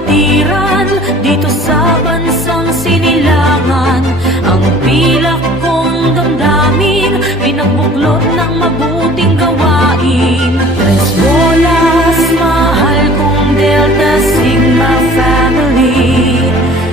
kapatiran dito sa bansang sinilangan. Ang pilak kong damdamin, pinagbuklod ng mabuting gawain. Tres bolas, mahal kong Delta Sigma family.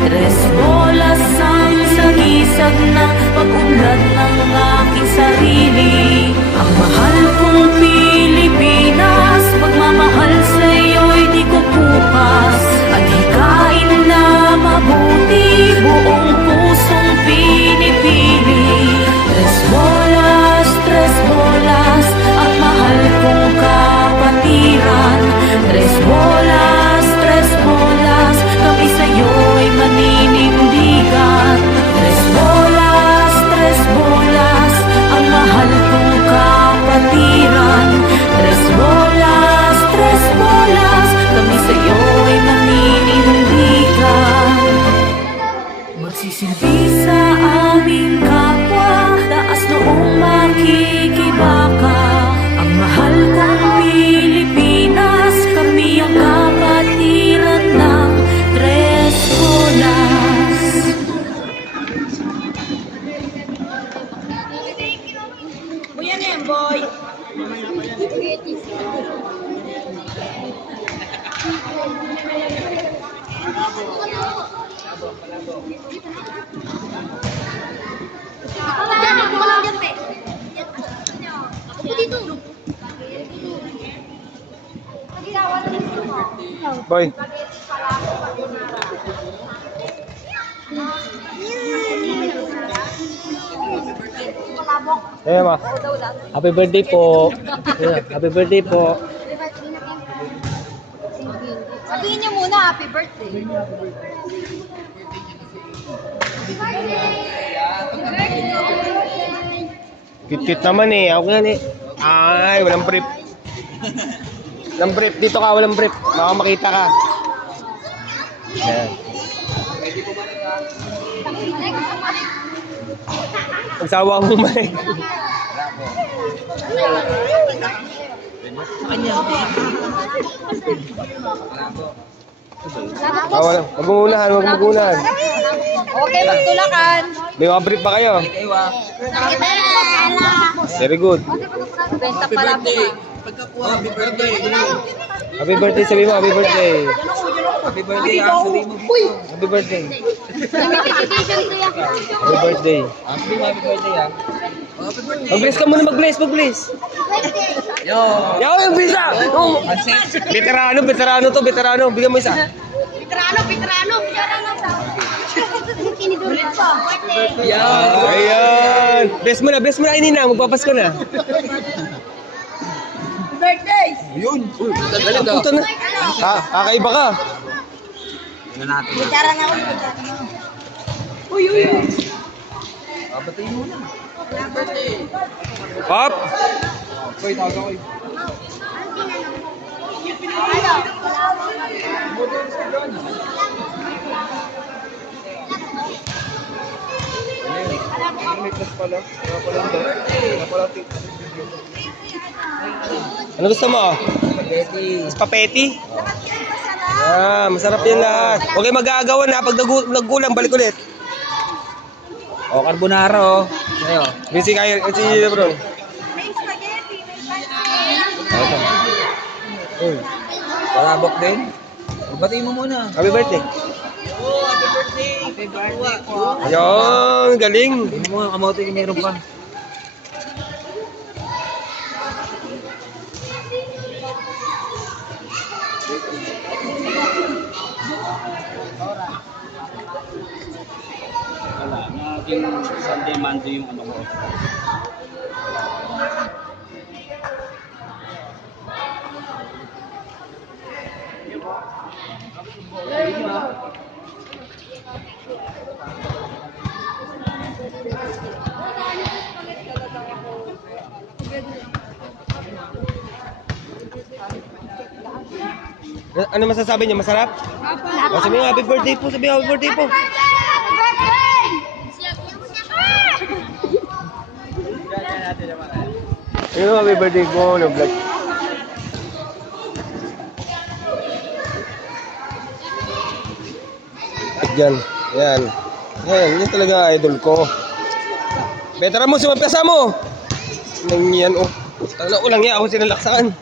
Tres bolas ang sagisag ng pag-unlad ng aking sarili. Ang mahal kong Pilipinas, pagmamahal sa'yo'y di ko kupas. At hikain na mabuti, buong pusong pinipili. Tres bolas, ang mahal kong kapatiran. Tres bolas, kami sa'yo'y maninindigan. Tres bolas, ang mahal kong kapatiran. Tres bolas, kami sa'yo'y maninindigan. Magsisilbi sa aming kapwa, taas noong makikibaka. Ang mahal kong Pilipinas, kami ang kapatiran ng Tres bolas. Kuya na yan, boy. Boy. Eh, ma. Happy birthday po. Happy birthday po. Sabihin niyo muna, happy birthday. Cute-cute naman eh. Ako yan eh. Ay, walang brief. Walang brief. Dito ka, walang brief. Baka makita ka. Yan. Pagsawa akong mic. Wala. Huwag magunahan, huwag magunahan. Okay, magtulakan. May mga brief ba kayo? Very good. Benta pala po. Happy birthday. Happy birthday, sabi mo, happy birthday. Happy birthday, sabi mo. Happy birthday. Limited edition to yan. Happy birthday. Happy birthday, ha. Happy birthday. Mag-bless ka muna, mag-bless, mag-bless. Yo. Yo, yung bisa! Oh. Veterano to, veterano. Bigyan mo isa. Veterano. Tinidulit pa. Yan. Ayan. Bless mo na, Ay, Nina, magpapasko na. Birthday! Yun. Ang puto na. Kakaiba ka. Tingnan natin. Bitara na ako. Uy. Babatiin mo na. Happy birthday. Hop! Koy, tawag ako. Ano gusto mo? Spaghetti. Spaghetti? Masarap yan lahat. Huwag kayo mag-aagawan ha. Pag nagkulang, balik ulit. O, carbonara, oh. Sa'yo. Busy kayo. Kasi bro. May spaghetti, may Uy. Palabok din. Babatiin mo muna. Happy birthday. Oh, happy birthday. Happy birthday po. Ayun, galing. Tingnan mo, kamote yung meron pa. Wala, naging Sunday, Monday yung ano ko. Ano masasabi niyo? Masarap? O, sabi mo, happy birthday po. Sabi mo, happy birthday po. Ayun, happy birthday po. No-vlog. Diyan. Yan. Yan talaga idol ko. Veteran mo, sumapyasa mo! Nang yan, oh. Ulang niya ako sinalaksakan.